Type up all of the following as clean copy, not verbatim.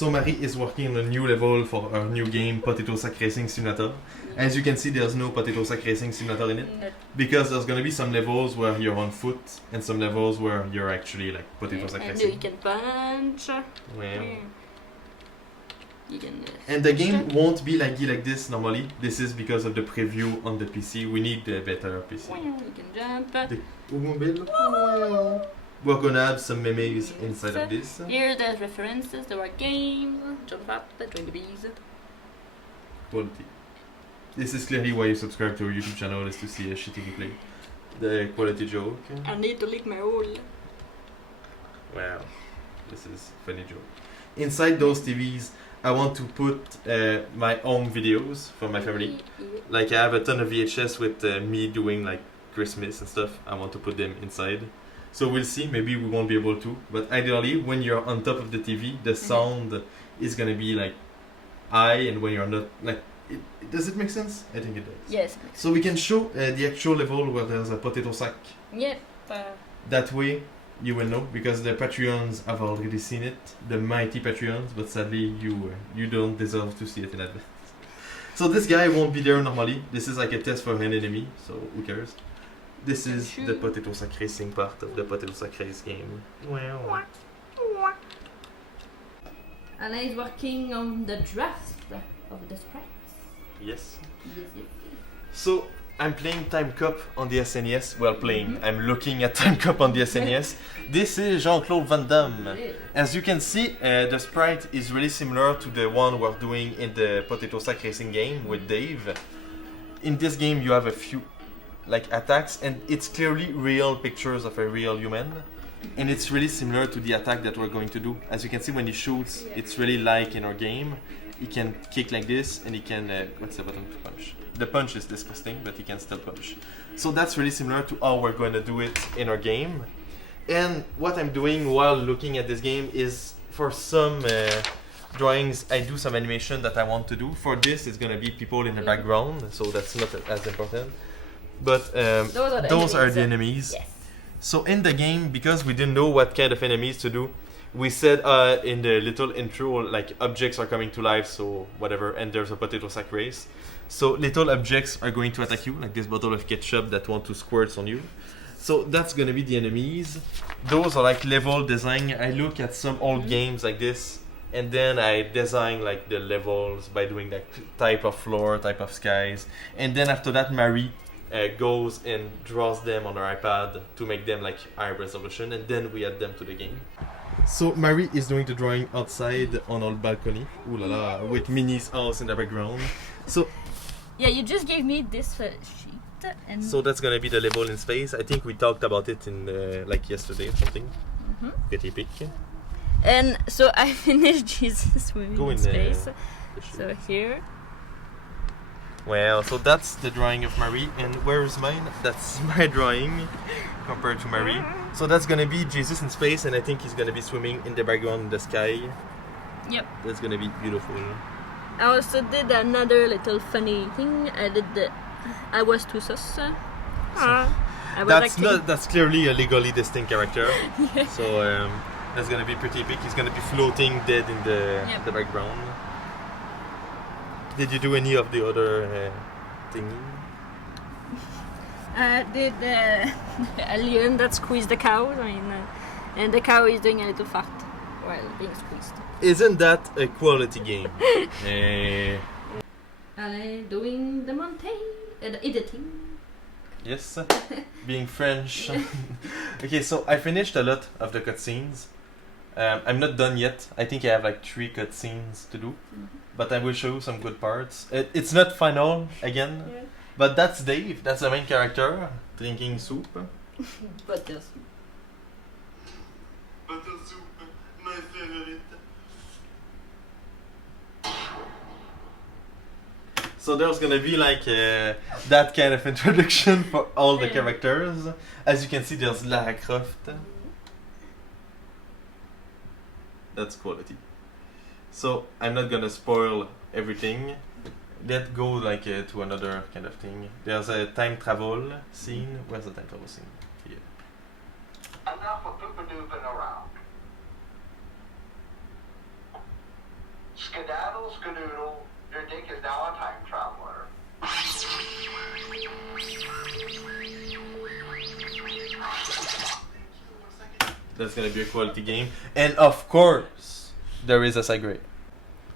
So Marie is working on a new level for her new game, Potato Sack Racing Simulator. As you can see, there's no Potato Sack Racing Simulator in it. Because there's gonna be some levels where you're on foot and some levels where you're actually like Potato Sack Racing. And you can punch. Well. You can, and the game won't be like this normally. This is because of the preview on the PC. We need a better PC. You can jump. We're gonna have some memes inside of this. Here the references, there are games, jump up, join the bees. Quality. This is clearly why you subscribe to our YouTube channel, is to see a shitty gameplay. The quality joke. I need to lick my hole. Wow, this is a funny joke. Inside those TVs, I want to put my home videos for my family. Like I have a ton of VHS with me doing like Christmas and stuff. I want to put them inside. So we'll see, maybe we won't be able to. But ideally, when you're on top of the TV, the sound is gonna be like high, and when you're not, like, does it make sense? I think it does. Yes. So we can show the actual level where there's a potato sack. Yep. That way, you will know, because the Patreons have already seen it, the mighty Patreons, but sadly you don't deserve to see it in advance. So this guy won't be there normally. This is like a test for an enemy, so who cares? This is the Potato Sack Racing part of the Potato Sack Race game. Wow. And he's working on the draft of the sprites. Yes. Yes. So I'm playing Time Cop on the SNES. Well, playing. I'm looking at Time Cop on the SNES. This is Jean-Claude Van Damme. As you can see, the sprite is really similar to the one we're doing in the Potato Sack Racing game with Dave. In this game, you have a few like attacks, and it's clearly real pictures of a real human. And it's really similar to the attack that we're going to do. As you can see, when he shoots, it's really like in our game. He can kick like this, and he can, what's the button to punch? The punch is disgusting, but he can still punch. So that's really similar to how we're going to do it in our game. And what I'm doing while looking at this game is, for some drawings, I do some animation that I want to do. For this, it's going to be people in the background, so that's not as important. But those are the enemies. Yes. So in the game, because we didn't know what kind of enemies to do, we said in the little intro, like, objects are coming to life, so whatever, and there's a potato sack race. So little objects are going to attack you, like this bottle of ketchup that want to squirt on you. So that's gonna be the enemies. Those are like level design. I look at some old games like this, and then I design like the levels by doing like type of floor, type of skies. And then after that, Marie goes and draws them on her iPad to make them like high resolution, and then we add them to the game. So Marie is doing the drawing outside on our balcony, ooh la la, with Minnie's house in the background. So yeah, you just gave me this sheet, and so that's gonna be the level in space. I think we talked about it in like yesterday or something. Pretty big. And so I finished Jesus swimming in space. So here. Well, so that's the drawing of Marie, and where is mine? That's my drawing compared to Marie. So that's gonna be Jesus in space, and I think he's gonna be swimming in the background in the sky. Yep. That's gonna be beautiful. I also did another little funny thing. I was too sus. That's clearly a legally distinct character. Yeah. So that's gonna be pretty big. He's gonna be floating dead in the background. Did you do any of the other thingy? I did the alien that squeezed the cow. And the cow is doing a little fart while being squeezed. Isn't that a quality game? I'm doing the the editing. Yes, being French. Okay, so I finished a lot of the cutscenes. I'm not done yet. I think I have like 3 cutscenes to do. But I will show you some good parts. It's not final, again. Yeah. But that's Dave. That's the main character, drinking soup. Butter soup. Butter soup, my favorite. So there's gonna be like that kind of introduction for all the characters. As you can see, there's Lara Croft. That's quality. So I'm not gonna spoil everything. Let's go like to another kind of thing. There's a time travel scene. Where's the time travel scene? Here. Enough of poop-a-dooping around. Well, Skadoodle, your dick is now a time traveler. That's gonna be a quality game. And of course, there is a side grade.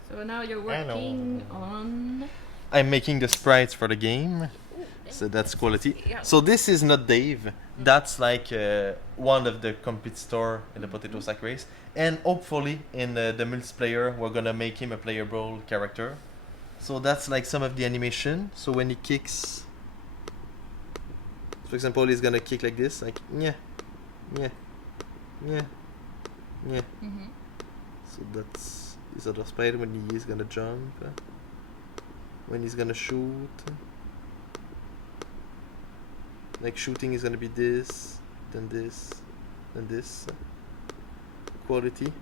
So now you're working on... I'm making the sprites for the game. So that's quality. So this is not Dave. That's like one of the competitor in the Potato Sack Race. And hopefully in the multiplayer, we're gonna make him a playable character. So that's like some of the animation. So when he kicks, for example, he's gonna kick like this, like yeah, yeah, yeah, yeah. So that's his other sprite when he is gonna jump, when he's gonna shoot. Like shooting is gonna be this, then this, then this. Quality.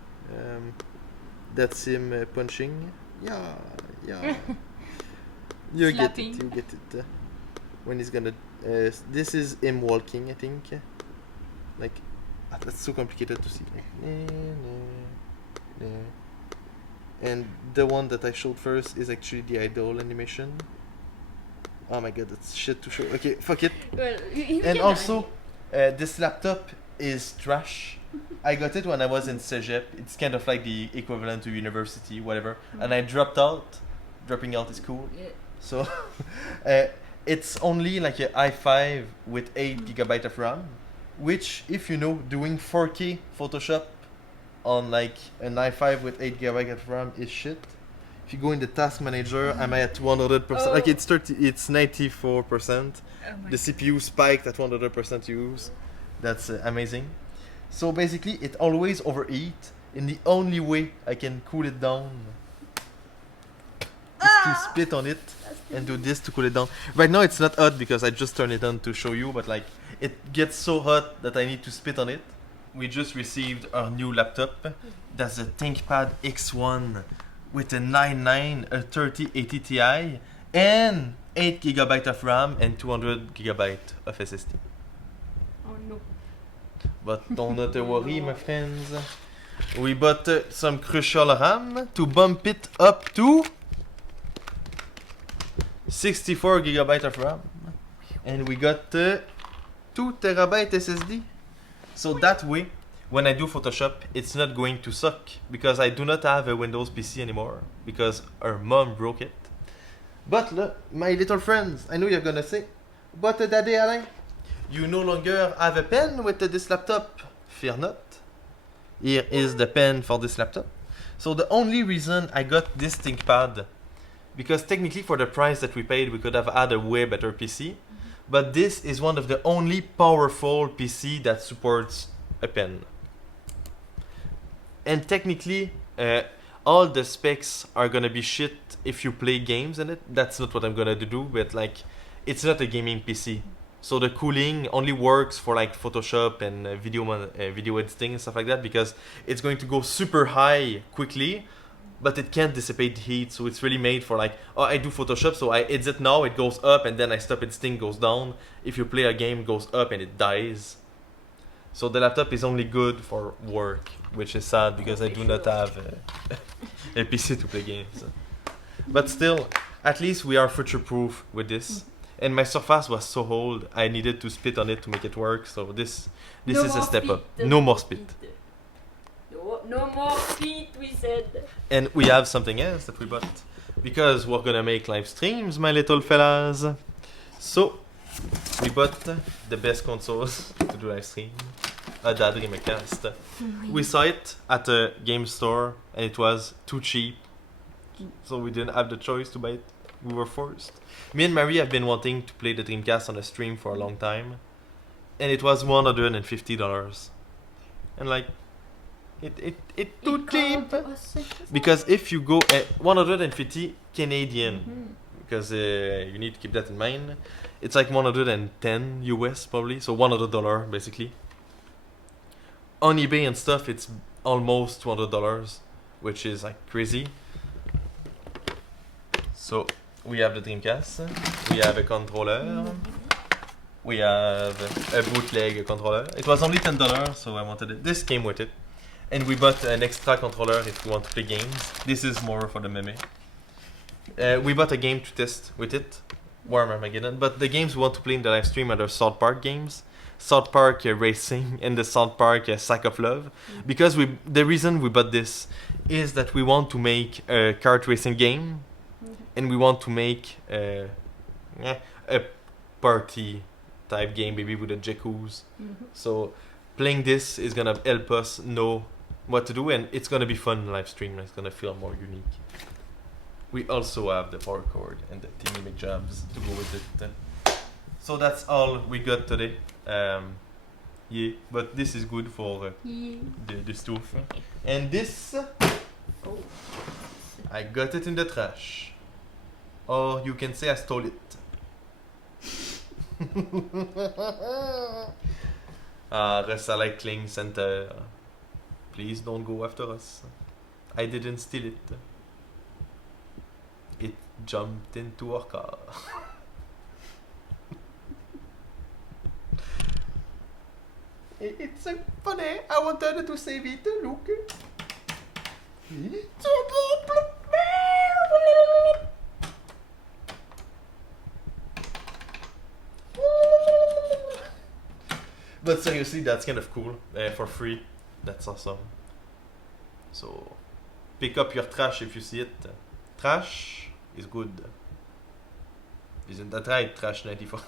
That's him punching. Yeah, yeah. You get it. You get it. When he's gonna. This is him walking, I think. Like, that's so complicated to see. Like, and the one that I showed first is actually the idol animation. Oh my god, that's shit to show. Okay, fuck it. Well, and also, this laptop is trash. I got it when I was in Cégep. It's kind of like the equivalent to university, whatever. And I dropped out. Dropping out is cool. Yeah. So, it's only like an i5 with 8 GB of RAM. Which, if you know, doing 4K Photoshop on like an i5 with 8 GB of RAM is shit. If you go in the task manager, I'm at 100%. Oh. Like it's 94%. The CPU spiked at 100% use. That's amazing. So basically, it always overheats. And the only way I can cool it down is to spit on it and do this to cool it down. Right now, it's not hot because I just turned it on to show you, but like it gets so hot that I need to spit on it. We just received our new laptop. That's a ThinkPad X1 with a 9.9, a 3080 Ti, and 8 GB of RAM and 200 GB of SSD. Oh no. But don't not worry, my friends. We bought some crucial RAM to bump it up to 64 GB of RAM. And we got 2 TB SSD. So that way, when I do Photoshop, it's not going to suck because I do not have a Windows PC anymore because our mom broke it. But look, my little friends, I know you're gonna say, but Daddy Alain, you no longer have a pen with this laptop. Fear not. Here is the pen for this laptop. So the only reason I got this ThinkPad, because technically for the price that we paid, we could have had a way better PC. But this is one of the only powerful PC that supports a pen. And technically, all the specs are gonna be shit if you play games in it. That's not what I'm gonna do, but like, it's not a gaming PC. So the cooling only works for like Photoshop and video editing and stuff like that because it's going to go super high quickly, but it can't dissipate heat. So it's really made for like, oh, I do Photoshop, so I edit now, it goes up, and then I stop editing, goes down. If you play a game, it goes up and it dies. So the laptop is only good for work, which is sad because I do not have a PC to play games. But still, at least we are future-proof with this. And my Surface was so old, I needed to spit on it to make it work. So this is a step up. No more spit. No more spit, we said. And we have something else that we bought. Because we're gonna make live streams, my little fellas. So, we bought the best consoles to do live stream. A Dad Dreamcast. We saw it at a game store and it was too cheap. So we didn't have the choice to buy it. We were forced. Me and Marie have been wanting to play the Dreamcast on a stream for a long time. And it was $150. And like, it too cheap. Because if you go at 150 Canadian, because you need to keep that in mind, it's like 110 US probably, so $100 basically. On eBay and stuff, it's almost $200, which is like crazy. So we have the Dreamcast, we have a controller, we have a bootleg controller. It was only $10, so I wanted it. This came with it. And we bought an extra controller if we want to play games. This is more for the meme. We bought a game to test with it, Warm Armageddon. But the games we want to play in the live stream are the South Park games, South Park Racing, and the South Park Sack of Love. Because the reason we bought this is that we want to make a kart racing game, and we want to make a party type game, maybe with a jacuzzi. So playing this is gonna help us know what to do, and it's gonna be fun live stream. It's gonna feel more unique. We also have the power cord and the Timmy McJobs to go with it. So that's all we got today. Yeah, but this is good for the stuff. And this, I got it in the trash. Or you can say I stole it. Recycling center. Please don't go after us. I didn't steal it. It jumped into our car. It's funny. I wanted to save it. Look. It's a problem. But seriously, that's kind of cool. For free. That's awesome. So, pick up your trash if you see it. Trash is good. Isn't that right, Trash 94?